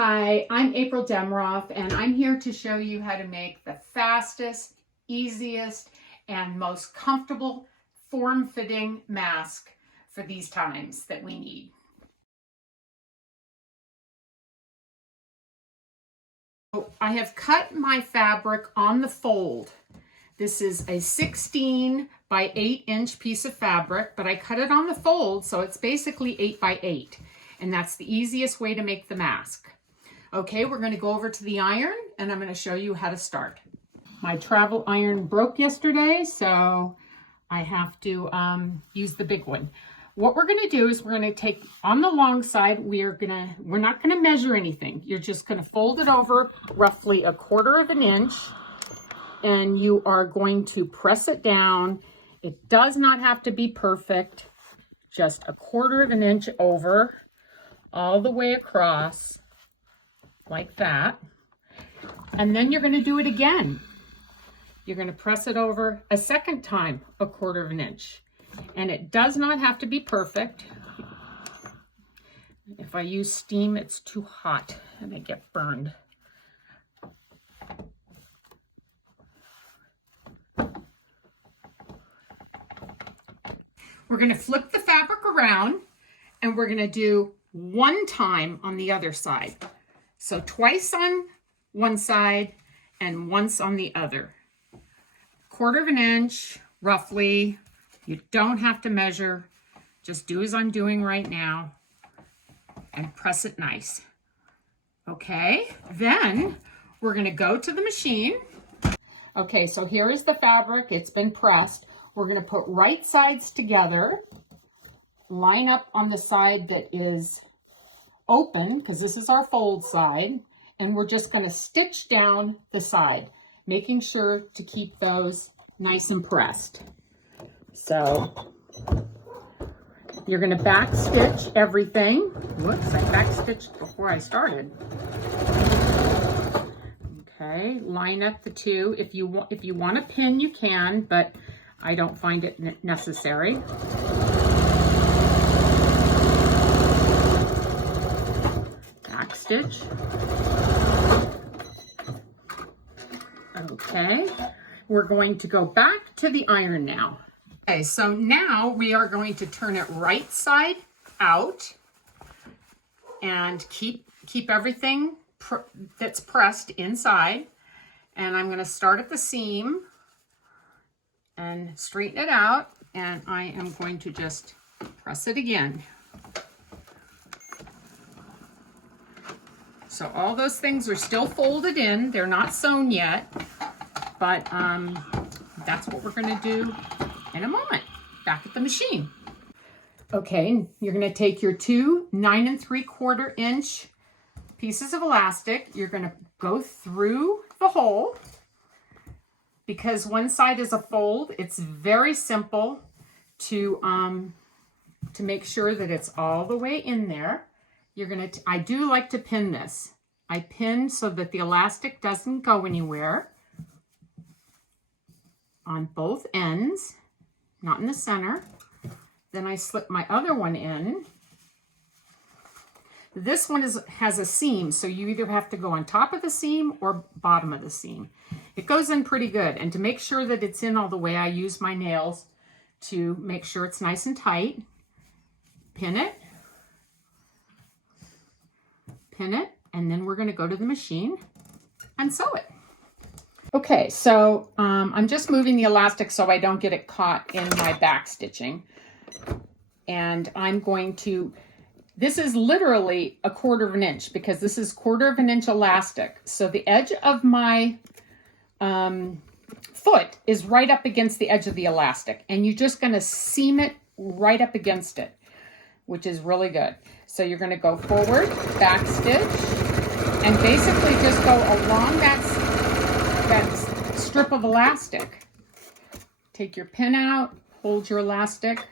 Hi, I'm April Demroff, and I'm here to show you how to make the fastest, easiest, and most comfortable form-fitting mask for these times that we need. I have cut my fabric on the fold. This is a 16 by 8 inch piece of fabric, but I cut it on the fold, so it's basically 8 by 8. And that's the easiest way to make the mask. Okay, we're going to go over to the iron, and I'm going to show you how to start. My travel iron broke yesterday, so I have to use the big one. What we're going to do is we're going to take on the long side, we're not going to measure anything. You're just going to fold it over roughly 1/4 of an inch, and you are going to press it down. It does not have to be perfect, just 1/4 of an inch over, all the way across, like that. And then you're going to do it again. You're going to press it over a second time, 1/4 of an inch. And it does not have to be perfect. If I use steam, it's too hot and I get burned. We're going to flip the fabric around, and we're going to do one time on the other side. So twice on one side and once on the other. 1/4 of an inch, roughly. You don't have to measure. Just do as I'm doing right now and press it nice. Okay, then we're going to go to the machine. Okay, so here is the fabric. It's been pressed. We're going to put right sides together, line up on the side that is open, because this is our fold side, and we're just going to stitch down the side, making sure to keep those nice and pressed. So you're going to back stitch everything. Whoops, I back stitched before I started. Okay, line up the two. If you want a pin, you can, but I don't find it necessary. Back stitch. Okay, we're going to go back to the iron now. Okay, so now we are going to turn it right side out and keep everything that's pressed inside. And I'm going to start at the seam and straighten it out, and I am going to just press it again. So all those things are still folded in. They're not sewn yet, but that's what we're going to do in a moment, back at the machine. Okay, you're going to take your two 9 3/4 inch pieces of elastic. You're going to go through the hole. Because one side is a fold, it's very simple to make sure that it's all the way in there. You're going to, I do like to pin this. I pin so that the elastic doesn't go anywhere on both ends, not in the center. Then I slip my other one in. This one has a seam, so you either have to go on top of the seam or bottom of the seam. It goes in pretty good, and to make sure that it's in all the way, I use my nails to make sure it's nice and tight. Pin it, and then we're going to go to the machine and sew it. Okay, so I'm just moving the elastic so I don't get it caught in my back stitching. And I'm going to, this is literally 1/4 of an inch because this is 1/4 of an inch elastic. So the edge of my foot is right up against the edge of the elastic, and you're just going to seam it right up against it, which is really good. So you're going to go forward, back stitch, and basically just go along that strip of elastic. Take your pin out, hold your elastic,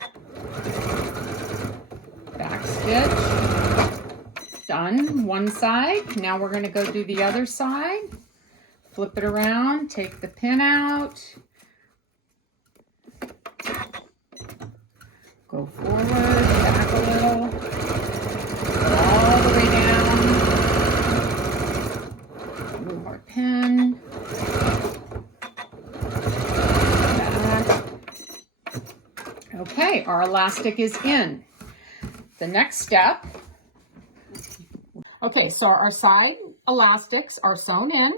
back stitch, done, one side. Now we're going to go do the other side. Flip it around, take the pin out, go forward, back a little, all the way down, Okay, our elastic is in. The next step, okay, so our side elastics are sewn in.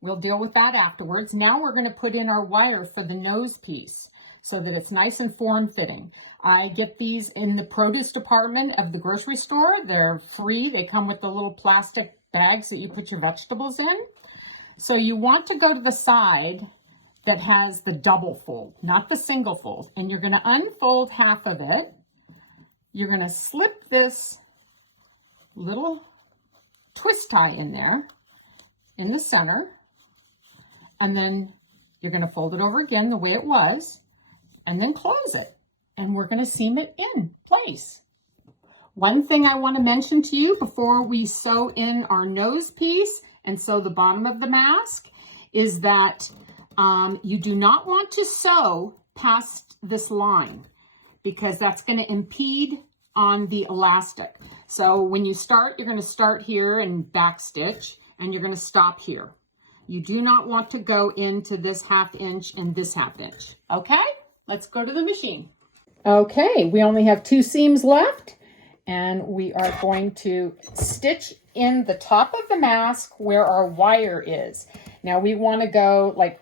We'll deal with that afterwards. Now we're going to put in our wire for the nose piece so that it's nice and form-fitting. I get these in the produce department of the grocery store. They're free. They come with the little plastic bags that you put your vegetables in. So you want to go to the side that has the double fold, not the single fold. And you're going to unfold half of it. You're going to slip this little twist tie in there in the center. And then you're going to fold it over again the way it was and then close it. And we're going to seam it in place. One thing I want to mention to you before we sew in our nose piece and sew the bottom of the mask is that you do not want to sew past this line because that's going to impede on the elastic. So when you start, you're going to start here and back stitch and you're going to stop here. You do not want to go into this 1/2 inch and this 1/2 inch. Okay, let's go to the machine. Okay, we only have 2 seams left and we are going to stitch in the top of the mask where our wire is. Now we want to go like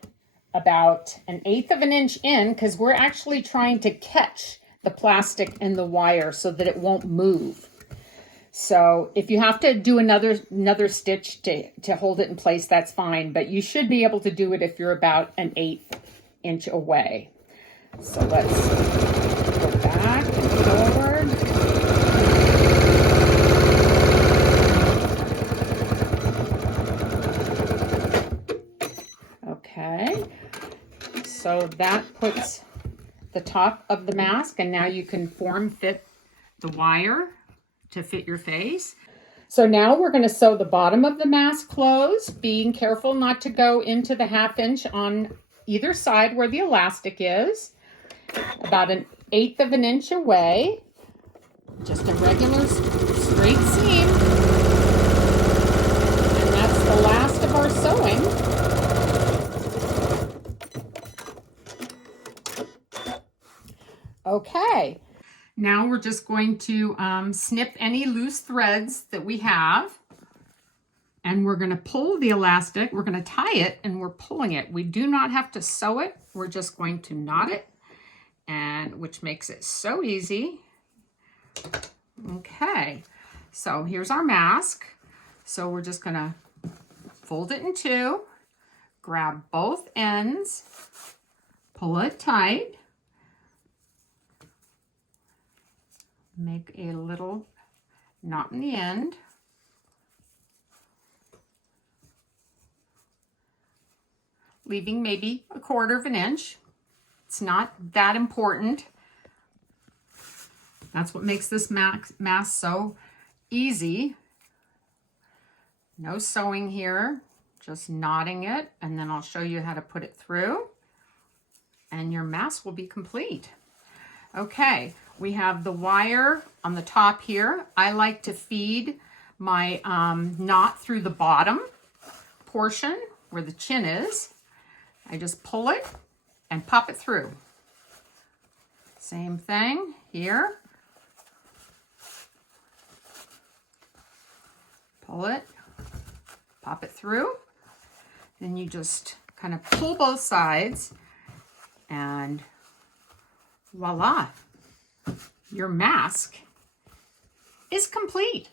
about 1/8 of an inch in because we're actually trying to catch the plastic and the wire so that it won't move. So if you have to do another stitch to hold it in place, that's fine, but you should be able to do it if you're about 1/8 inch away. So let's go back and forward. Okay, so that puts the top of the mask, and now you can form fit the wire to fit your face. So now we're going to sew the bottom of the mask closed, being careful not to go into the 1/2 inch on either side where the elastic is. About 1/8 of an inch away, just a regular straight seam. And that's the last of our sewing. Okay, now we're just going to snip any loose threads that we have. And we're going to pull the elastic. We're going to tie it and we're pulling it. We do not have to sew it. We're just going to knot it, and which makes it so easy. Okay, so here's our mask. So we're just going to fold it in 2, grab both ends, pull it tight. Make a little knot in the end. Leaving maybe 1/4 of an inch. It's not that important. That's what makes this mask so easy. No sewing here, just knotting it, and then I'll show you how to put it through, and your mask will be complete. Okay, we have the wire on the top here. I like to feed my knot through the bottom portion where the chin is. I just pull it and pop it through. Same thing here. Pull it, pop it through. Then you just kind of pull both sides and voila, your mask is complete.